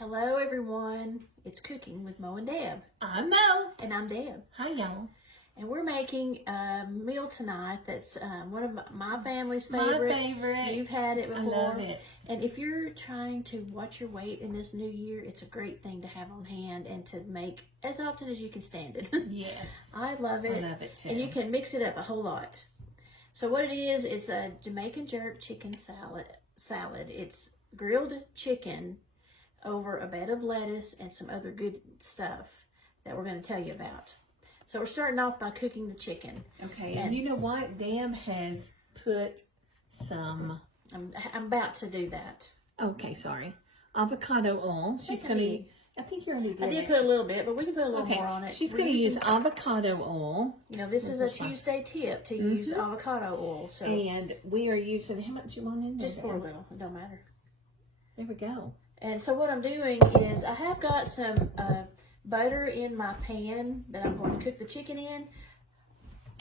Hello everyone, it's Cooking with Mo and Deb. I'm Mo. And I'm Deb. Hi y'all. And we're making a meal tonight that's one of my family's favorite. My favorite. You've had it before. I love it. And if you're trying to watch your weight in this new year, it's a great thing to have on hand and to make as often as you can stand it. Yes. I love it. I love it too. And you can mix it up a whole lot. So what it is, it's a Jamaican Jerk Chicken Salad. It's grilled chicken over a bed of lettuce and some other good stuff that we're going to tell you about. So we're starting off by cooking the chicken. Okay, and you know what? Deb has put some... I'm about to do that. Okay, sorry. Avocado oil. She's going to... I think you're going to do I did put a little bit, but we can put a little more on it. She's going to use avocado oil. You know, this is a Tuesday tip to use avocado oil. So and we are using... How much you want in there? just pour a little. It don't matter. There we go. And so what I'm doing is I have got some butter in my pan that I'm going to cook the chicken in.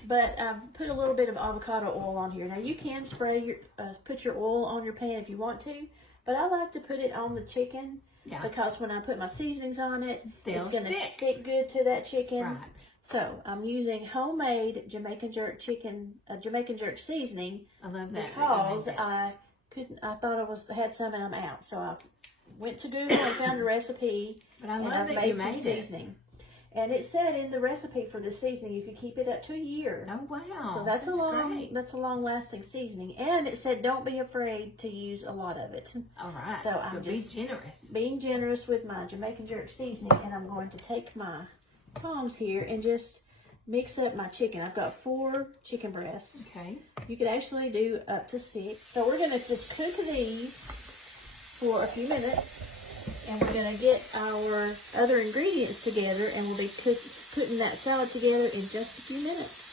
But I've put a little bit of avocado oil on here. Now you can spray put your oil on your pan if you want to. But I like to put it on the chicken because when I put my seasonings on it, it's going to stick good to that chicken. Right. So I'm using homemade Jamaican Jerk seasoning. I love that. Because I thought I had some and I'm out. So I went to Google and found a recipe. But I love that you made seasoning. And it said in the recipe for the seasoning you could keep it up to a year. Oh wow! So that's a long lasting seasoning. And it said don't be afraid to use a lot of it. All right. So I'm be just generous. Being generous with my Jamaican Jerk seasoning, and I'm going to take my tongs here and just mix up my chicken. I've got 4 chicken breasts. Okay. You could actually do up to 6. So we're going to just cook these for a few minutes. And we're going to get our other ingredients together, and we'll be putting that salad together in just a few minutes.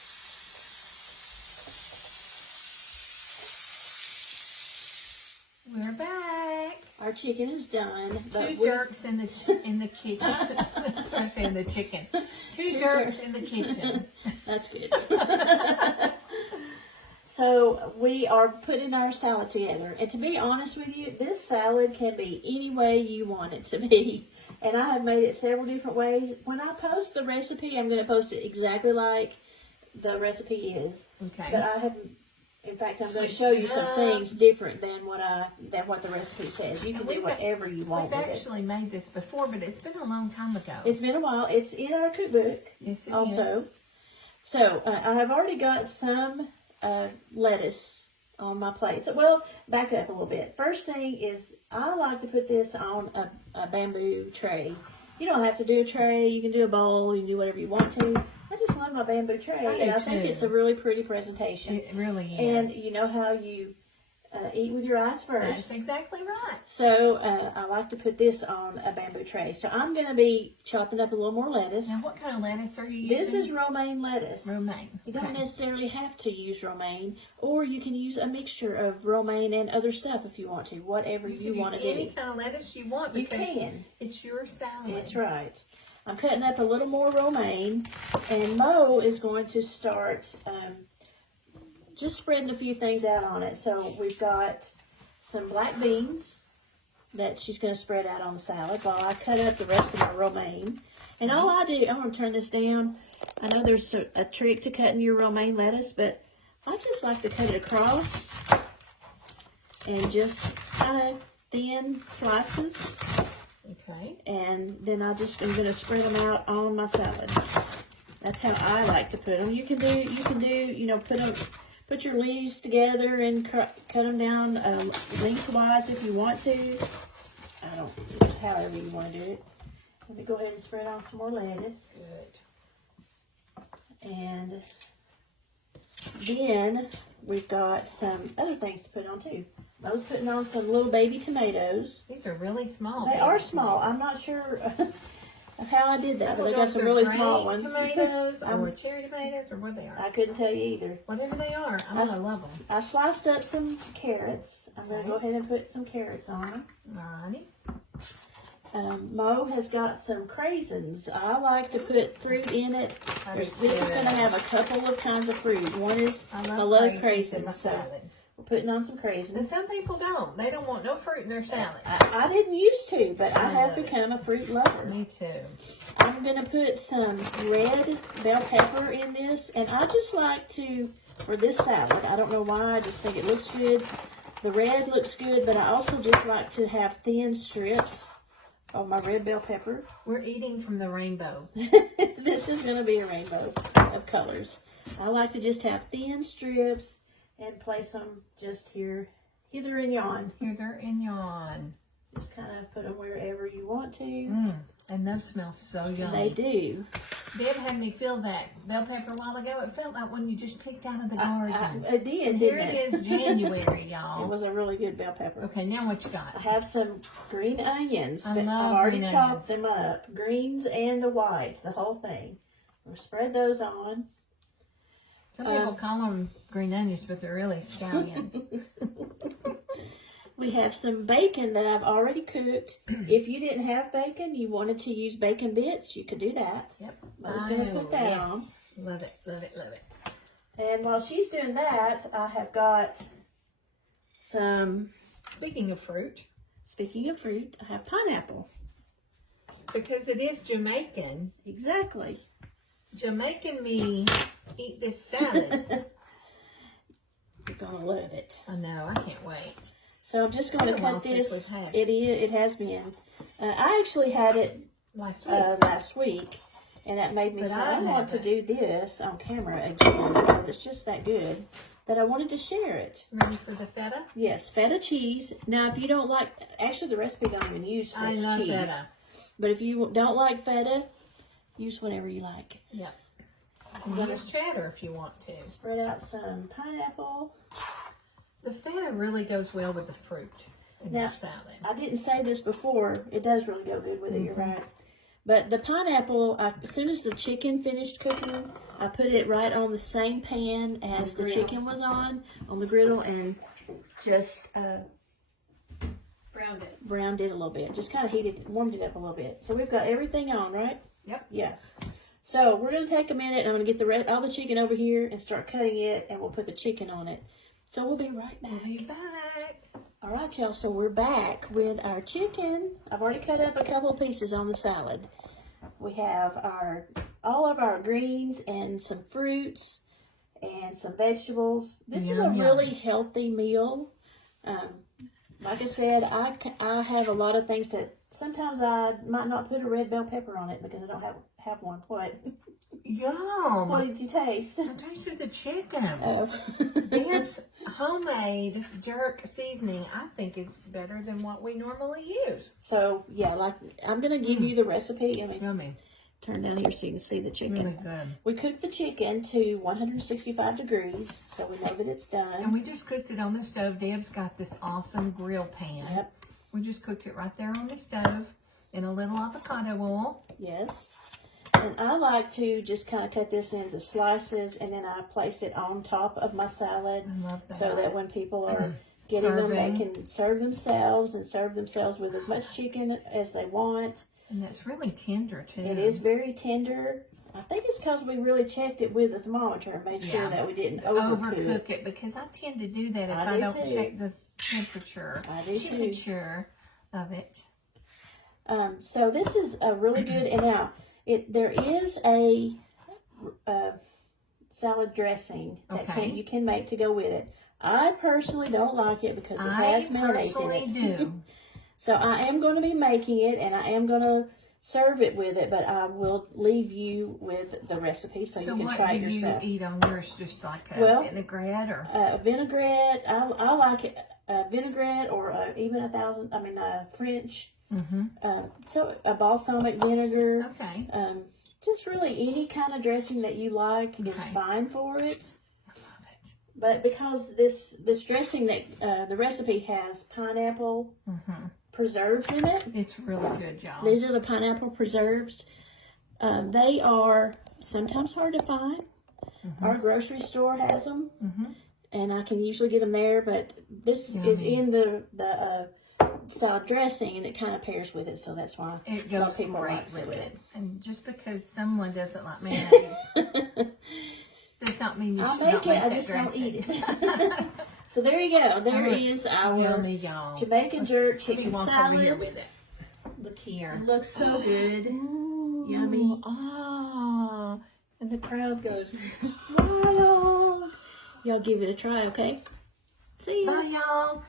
We're back. Our chicken is done. Two jerks in the kitchen. I'm saying the chicken. Two jerks in the kitchen. That's good. So we are putting our salad together. And to be honest with you, this salad can be any way you want it to be. And I have made it several different ways. When I post the recipe, I'm going to post it exactly like the recipe is. Okay. But I have, in fact, I'm going to show you some things different than what the recipe says. You can do whatever you want with it. We've actually made this before, but it's been a long time ago. It's been a while. It's in our cookbook. Yes, it also. is. So I have already got some lettuce on my plate. So, well, back up a little bit. First thing is I like to put this on a bamboo tray. You don't have to do a tray. You can do a bowl. You can do whatever you want to. I just love my bamboo tray, and I think it's a really pretty presentation. It really is. And you know how you eat with your eyes first. That's exactly right. So I like to put this on a bamboo tray. So I'm going to be chopping up a little more lettuce. Now, what kind of lettuce are you using? This is romaine lettuce. Romaine. You don't necessarily have to use romaine, or you can use a mixture of romaine and other stuff if you want to, whatever you want to do. Any kind of lettuce you want. You can. It's your salad. That's right. I'm cutting up a little more romaine, and Mo is going to start just spreading a few things out on it. So we've got some black beans that she's going to spread out on the salad while I cut up the rest of my romaine. And all I do, I'm going to turn this down. I know there's a trick to cutting your romaine lettuce, but I just like to cut it across and just kind of thin slices. Okay. And then I'm going to spread them out on my salad. That's how I like to put them. You can do, you know, put your leaves together and cut them down lengthwise if you want to. Just however you want to do it. Let me go ahead and spread on some more lettuce. Good. And then we've got some other things to put on too. I was putting on some little baby tomatoes. These are really small. They are small. I'm not sure of how I did that, but I got some really small ones. Tomatoes or cherry tomatoes or what they are. I couldn't tell you either. Whatever they are, I love them. I sliced up some carrots. I'm going to go ahead and put some carrots on them. Righty. Mo has got some craisins. I like to put fruit in it. This is going to have a couple of kinds of fruit. One is, I love craisins. So we're putting on some And craisins. some people don't. They don't want no fruit in their salad. I didn't used to, but I have love it. become a fruit lover. Me too. I'm going to put some red bell pepper in this, and I just like to, for this salad, I don't know why, I just think it looks good. The red looks good, but I also just like to have thin strips of my red bell pepper. We're eating from the rainbow. This is going to be a rainbow of colors. I like to just have thin strips and place them just here, hither and yon. Hither and yon. Just kind of put them wherever you want to. And those smell so yummy. They do. Deb had me feel that bell pepper a while ago. It felt like when you just picked out of the garden. I did, And here it is, January, y'all. It was a really good bell pepper. Okay, now what you got? I have some green onions. I But love I've already green chopped onions. them up. Greens and the whites, the whole thing. We'll spread those on. Some people call them green onions, but they're really scallions. We have some bacon that I've already cooked. If you didn't have bacon, you wanted to use bacon bits, you could do that. Yep. I was going to put that on. Love it, love it, love it. And while she's doing that, I have got some, Speaking of fruit, speaking of fruit, I have pineapple. because it is Jamaican, Exactly. Jamaican me eat this salad. You're going to love it. I know, I can't wait. So I'm just going to Been a while cut since this. we've had It has been. I actually had it Last week. and that made me But say, I I want to haven't. do this on camera again because it's just that good that I wanted to share it. Ready for the feta? Yes, feta cheese. Now, if you don't like, actually the recipe don't even use feta I love cheese. feta. But if you don't like feta, use whatever you like. Yep. I'm gonna Use cheddar if you want to. spread out some pineapple. The feta really goes well with the fruit in your Now, salad. I didn't say this before. It does really go good with it. You're right. But the pineapple, as soon as the chicken finished cooking, I put it right on the same pan as the chicken was on the griddle, and just browned it a little bit. Just kind of warmed it up a little bit. So we've got everything on, right? Yep. Yes. So we're going to take a minute, and I'm going to get all the chicken over here and start cutting it, and we'll put the chicken on it. So we'll be right back. We'll be back. All right, y'all, so we're back with our chicken. I've already cut up a couple of pieces on the salad. We have all of our greens and some fruits and some vegetables. This is a really healthy meal. Like I said, I have a lot of things that sometimes I might not put a red bell pepper on it because I don't have one. What Yum. did you taste? I tasted the chicken. Oh. Deb's homemade jerk seasoning, I think, is better than what we normally use. So, yeah, I'm going to give you the recipe. Yummy. Turn down here so you can see the chicken. Really good. We cooked the chicken to 165 degrees, so we know that it's done. And we just cooked it on the stove. Deb's got this awesome grill pan. Yep. We just cooked it right there on the stove in a little avocado oil. Yes. And I like to just kind of cut this into slices, and then I place it on top of my salad. I love that. So that when people are getting them, they can serve themselves with as much chicken as they want. And that's really tender, too. It is very tender. I think it's because we really checked it with the thermometer and made sure that we didn't overcook it. Because I tend to do that if I I do don't too. check the temperature. I do too. Temperature of it. So this is a really good, and now there is a salad dressing that you can make to go with it. I personally don't like it because it has mayonnaise in it. I personally do. So I am going to be making it, and I am going to serve it with it, but I will leave you with the recipe so you can try it yourself. What do you eat on yours? Just like a vinaigrette or? Vinaigrette. I like it. Vinaigrette or even French. So a balsamic vinegar. Okay. Just really any kind of dressing that you like is fine for it. I love it. But because this dressing that the recipe has pineapple preserves in it. It's really good, y'all. These are the pineapple preserves. They are sometimes hard to find. Our grocery store has them, and I can usually get them there. But this is in the salad dressing, and it kind of pairs with it, so that's why it goes people great like with it. it. And just because someone doesn't like mayonnaise does not mean you should not make I that just dressing. don't eat it. So there you go. There Oh, is our yummy, y'all. Jamaican Jerk Let Chicken me walk over here Salad. with it. Look here. Looks so good. Ooh, Yummy. Ah, and the crowd goes wild. Y'all give it a try, okay? See ya. Bye, y'all.